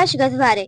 प्रकाश गजभारे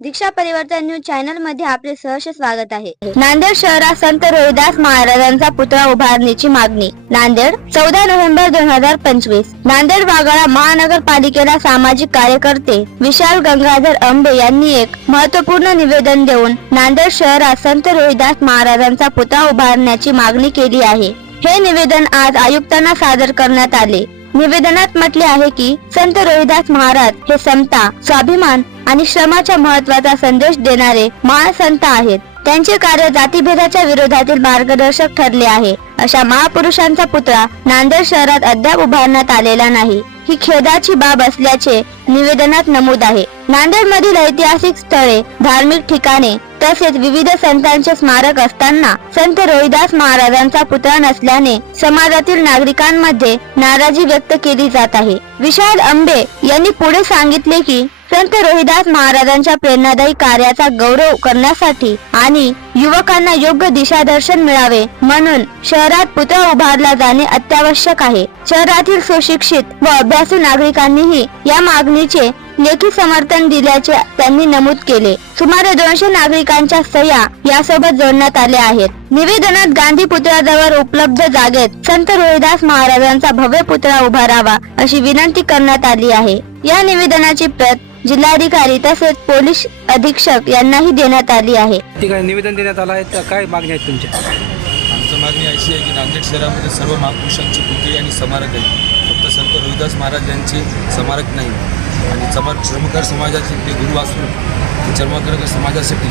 दीक्षा परिवर्तन न्यूज चॅनलमध्ये आपले सहर्ष स्वागत आहे. नांदेड शहरात संत रोहिदास महाराजांचा पुतळा उभारण्याची मागणी. नांदेड चौदा नोव्हेंबर दोन हजार पंचवीस. नांदेड वाघाळा महानगरपालिकेला सामाजिक कार्यकर्ते विशाल गंगाधर अंबे यांनी एक महत्त्वपूर्ण निवेदन देऊन नांदेड शहरात संत रोहिदास महाराजांचा पुतळा उभारण्याची मागणी केली आहे. हे निवेदन आज आयुक्तांना सादर करण्यात आले. निवेदनात म्हटले आहे की संत रोहिदास महाराज हे समता स्वाभिमान आणि श्रमाच्या महत्त्वाचा संदेश देणारे महासंत आहेत. त्यांचे कार्य जातीभेदाच्या विरोधातील मार्गदर्शक ठरले आहे. अशा महापुरुषांचा पुतळा नांदेड शहरात अद्याप उभारण्यात आलेला नाही. ही खेदाची बाब असल्याचे निवेदनात नमूद आहे. नांदेड मधील ऐतिहासिक स्थळे धार्मिक ठिकाणे तसेच विविध संतांचे स्मारक असताना संत रोहिदास महाराजांचा पुतळा नसल्याने समाजातील नागरिकांमध्ये नाराजी व्यक्त केली जात आहे. विशाल अंबे यांनी पुढे सांगितले की संत रोहिदास महाराजांच्या प्रेरणादायी कार्याचा गौरव करण्यासाठी आणि युवकांना योग्य दिशादर्शन मिळावे म्हणून शहरात पुतळा उभारला जाणे अत्यावश्यक आहे. शहरातील सुशिक्षित व अभ्यासू नागरिकांनीही या मागणीचे लेखी समर्थन दिल्याचे त्यांनी नमूद केले. सुमारे दोनशे नागरिकांच्या सह्या यासोबत जोडण्यात आल्या आहेत. निवेदनात गांधी पुतळ्याजवळ उपलब्ध जागेत संत रोहिदास महाराजांचा भव्य पुतळा उभारावा अशी विनंती करण्यात आली आहे. या निवेदनाची प्रत जिल्हाधिकारी तसेच पोलीस अधीक्षक यांनाही देण्यात आली आहे. ठीक आहे निवेदन देण्यात आलं आहे. तर काय मागणी आहेत तुमच्या? आमचं मागणी अशी आहे की नांदेड शहरामध्ये सर्व महापुरुषांची पुतळी आणि स्मारक आहे फक्त संत रोहिदास महाराज यांचे स्मारक नाही. आणि चमर चर्मकार समाजाचे ते गुरु असून ते चर्मकार समाजासाठी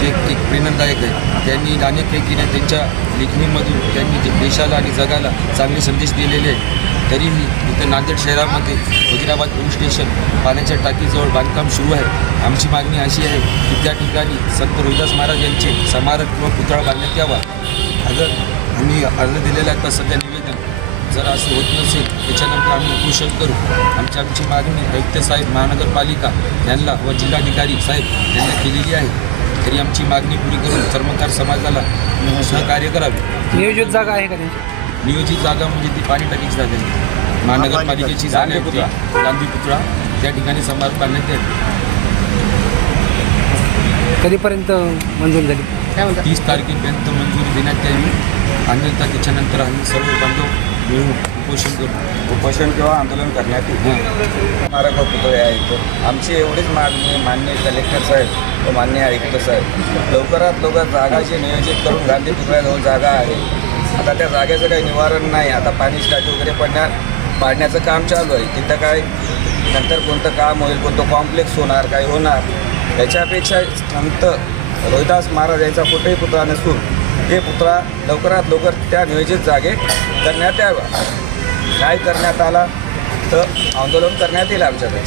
ते एक प्रेरणादायक आहे. त्यांनी अनेक त्यांच्या लेखणीमधून त्यांनी देशाला आणि जगाला चांगले संदेश दिलेले आहे तरीही इथं नांदेड शहरामध्ये वजिराबाद पोलीस स्टेशन पाण्याच्या टाकीजवळ बांधकाम सुरू आहे. आमची मागणी अशी आहे की त्या ठिकाणी संत रोहिदास महाराज यांचे स्मारक किंवा पुतळा बांधण्यात यावा. अगर आम्ही अर्ज दिलेला आहे तर सध्या जर असं होत नसेल त्याच्यानंतर आम्ही उपोषण करू. आमची आमची मागणी आयुक्त साहेब महानगरपालिका यांना व जिल्हाधिकारी साहेब यांना केलेली आहे. तरी आमची मागणी पुरी करून चर्मकार समाजाला सहकार्य करावे. नियोजित जागा आहे का त्यांची? नियोजित जागा म्हणजे ती पाणी टाकीची जागा आहे. महानगरपालिकेची जागा आहे ती. गांधी पुतळा. त्या ठिकाणी समाज बांधण्यात येईल. कधीपर्यंत मंजूर झाली? काय म्हणता तीस तारखेपर्यंत मंजुरी देण्यात यावी. अन्यथा त्याच्यानंतर आम्ही सर्व बांधव उपोषण करू. उपोषण किंवा आंदोलन करण्यात येईल. स्मारक व पुतळे आहेत आमची एवढीच मागणी मान्य कलेक्टर साहेब व मान्य आयुक्त साहेब. लवकरात लवकर जागा जी नियोजित करून गांधी पुतळ्याजवळ जागा आहे. आता त्या जागेचं काही निवारण नाही. आता पाणी स्टार्ट वगैरे पडण्यात पाडण्याचं काम चालू आहे. तिथं काय नंतर कोणतं काम होईल कोणतं कॉम्प्लेक्स होणार काय होणार? याच्यापेक्षा संत रोहिदास महाराज यांचा कुठेही पुतळा नसून हे पुतळा लवकरात लवकर त्या नियोजित जागे करण्यात यावा. नाही करण्यात आला? तर आंदोलन करण्यात येईल आमच्याकडे.